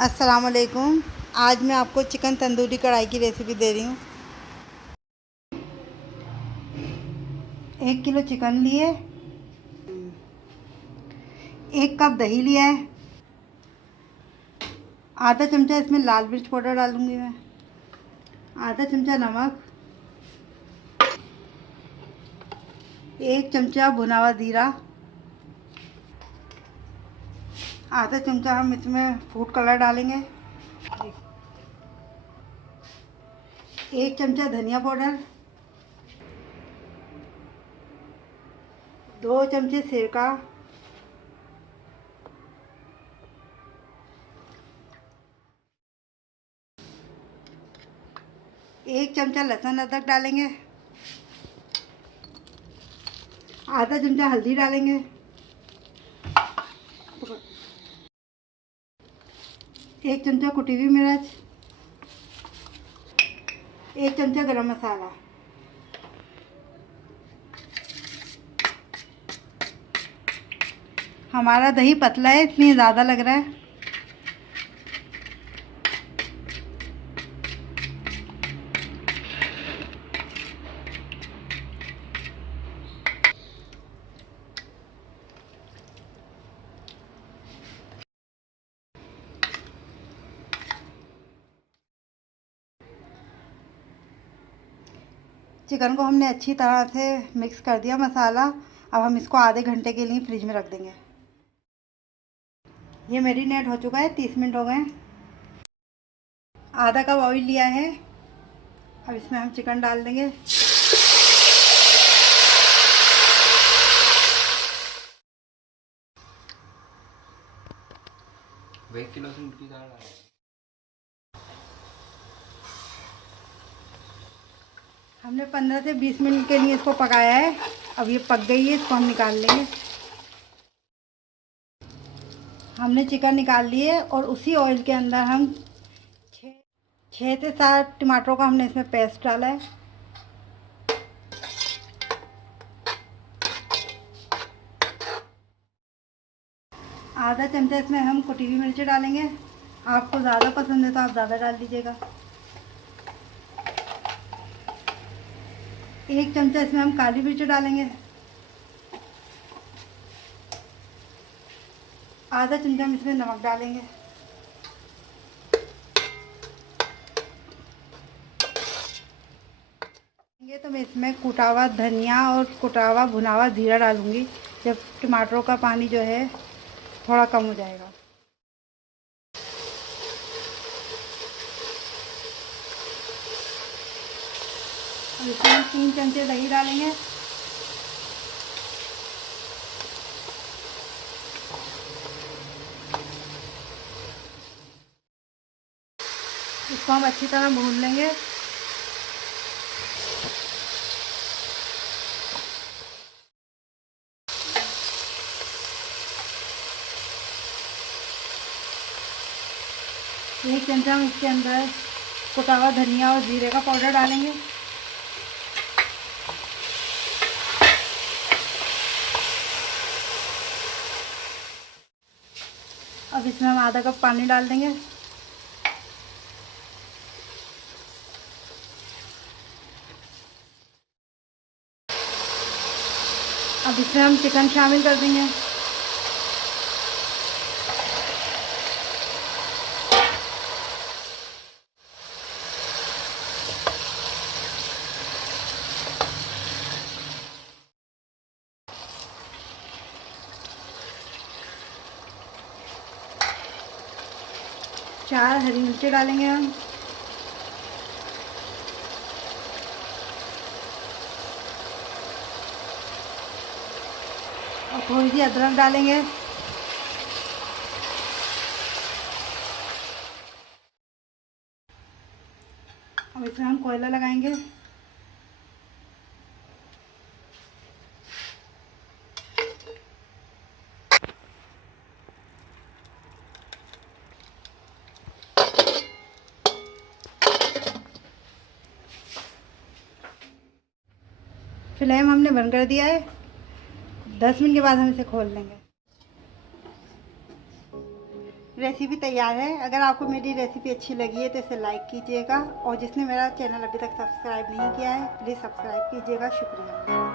अस्सलाम वालेकुम। आज मैं आपको चिकन तंदूरी कढ़ाई की रेसिपी दे रही हूँ। 1 किलो चिकन लिए, 1 कप दही लिया है, आधा चमचा इसमें लाल मिर्च पाउडर डालूँगी मैं, आधा चमचा नमक, 1 चमचा भुना हुआ जीरा, आधा चमचा हम इसमें फूड कलर डालेंगे, 1 चमचा धनिया पाउडर, 2 चमचे सिरका, 1 चमचा लहसुन अदरक डालेंगे, आधा चमचा हल्दी डालेंगे, 1 चमचा कुटी हुई मिर्च, 1 चमचा गरम मसाला। हमारा दही पतला है इसलिए ज़्यादा लग रहा है। चिकन को हमने अच्छी तरह से मिक्स कर दिया मसाला। अब हम इसको आधे घंटे के लिए फ्रिज में रख देंगे। ये मैरिनेट हो चुका है, 30 मिनट हो गए। आधा कप ऑयल लिया है, अब इसमें हम चिकन डाल देंगे। हमने 15 से 20 मिनट के लिए इसको पकाया है। अब ये पक गई है, इसको हम निकाल लेंगे। हमने चिकन निकाल लिए और उसी ऑयल के अंदर हम 6 से 7 टमाटरों का हमने इसमें पेस्ट डाला है। आधा चमचा इसमें हम कुटी हुई मिर्ची डालेंगे। आपको ज़्यादा पसंद है तो आप ज़्यादा डाल दीजिएगा। 1 चमचा इसमें हम काली मिर्च डालेंगे। आधा चमचा हम इसमें नमक डालेंगे। तो मैं इसमें कुटा हुआ धनिया और कुटा हुआ भुना हुआ जीरा डालूंगी जब टमाटरों का पानी जो है थोड़ा कम हो जाएगा। अब इसमें हम 3 चमचे दही डालेंगे। इसको हम अच्छी तरह भून लेंगे। एक चमचा हम इसके अंदर कुटा हुआ धनिया और जीरे का पाउडर डालेंगे। अब इसमें हम आधा कप पानी डाल देंगे। अब इसमें हम चिकन शामिल कर देंगे। चार हरी मिर्ची डालेंगे हम। और थोड़ी सी अदरक डालेंगे। अब इसमें हम कोयला लगाएंगे। फ्लेम हमने बंद कर दिया है। 10 मिनट के बाद हम इसे खोल लेंगे। रेसिपी तैयार है। अगर आपको मेरी रेसिपी अच्छी लगी है तो इसे लाइक कीजिएगा और जिसने मेरा चैनल अभी तक सब्सक्राइब नहीं किया है प्लीज़ सब्सक्राइब कीजिएगा। शुक्रिया।